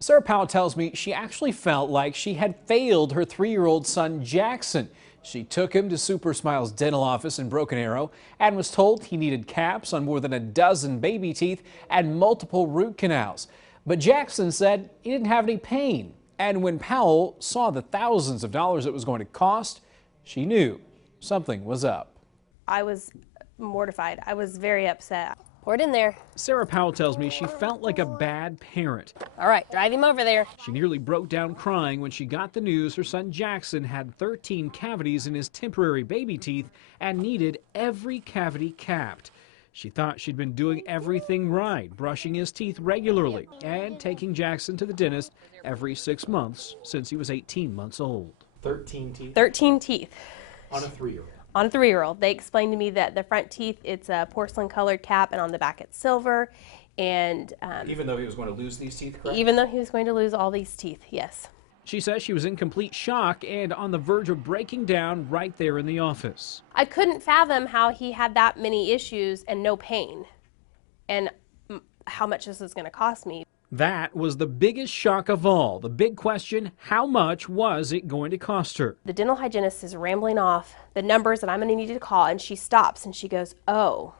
Sarah Powell tells me she actually felt like she had failed her 3-year-old son Jackson. She took him to Super Smiles dental office in Broken Arrow and was told he needed caps on more than a dozen baby teeth and multiple root canals. But Jackson said he didn't have any pain. And when Powell saw the thousands of dollars it was going to cost, she knew something was up. I was mortified. I was very upset. Pour it in there. Sarah Powell tells me she felt like a bad parent. All right, drive him over there. She nearly broke down crying when she got the news her son Jackson had 13 cavities in his temporary baby teeth and needed every cavity capped. She thought she'd been doing everything right, brushing his teeth regularly and taking Jackson to the dentist every 6 months since he was 18 months old. 13 teeth? 13 teeth. On a 3-year-old? On a 3-year-old. They explained to me that the front teeth, it's a porcelain colored cap, and on the back it's silver. And even though he was going to lose these teeth, correct? Even though he was going to lose all these teeth, yes. She says she was in complete shock and on the verge of breaking down right there in the office. I couldn't fathom how he had that many issues and no pain, and how much this is going to cost me. That was the biggest shock of all. The big question, how much was it going to cost her? The dental hygienist is rambling off the numbers that I'm going to need to call, and she stops and she goes, "Oh,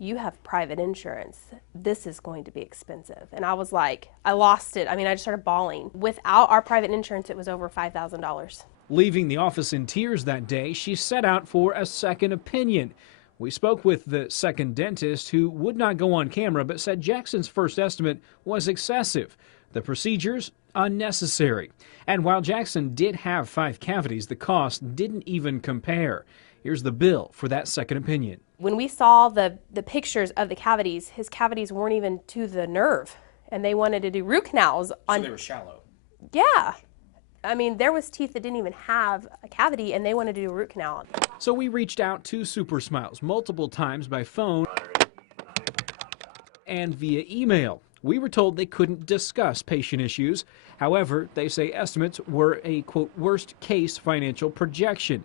you have private insurance. This is going to be expensive." And I was like, I lost it. I mean, I just started bawling. Without our private insurance, it was over $5,000. Leaving the office in tears that day, she set out for a second opinion. We spoke with the second dentist, who would not go on camera but said Jackson's first estimate was excessive, the procedures unnecessary. And while Jackson did have 5 cavities, the cost didn't even compare. Here's the bill for that second opinion. When we saw the pictures of the cavities, his cavities weren't even to the nerve, and they wanted to do root canals on. So they were shallow. Yeah. I mean, there was teeth that didn't even have a cavity, and they wanted to do a root canal. So we reached out to Super Smiles multiple times by phone and via email. We were told they couldn't discuss patient issues. However, they say estimates were a, quote, worst case financial projection.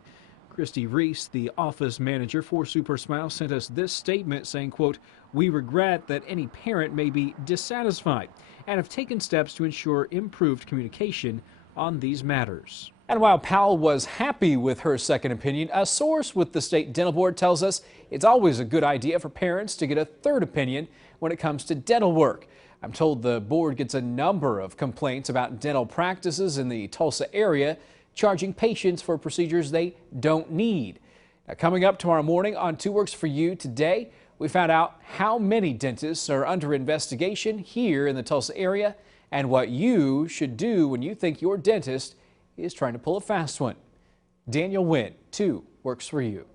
Christy Reese, the office manager for Super Smiles, sent us this statement saying, quote, "We regret that any parent may be dissatisfied and have taken steps to ensure improved communication on these matters." And while Powell was happy with her second opinion, a source with the state dental board tells us it's always a good idea for parents to get a third opinion when it comes to dental work. I'm told the board gets a number of complaints about dental practices in the Tulsa area charging patients for procedures they don't need. Now, coming up tomorrow morning on 2 Works for You today, we found out how many dentists are under investigation here in the Tulsa area and what you should do when you think your dentist is trying to pull a fast one. Daniel Wynn, 2 Works for You.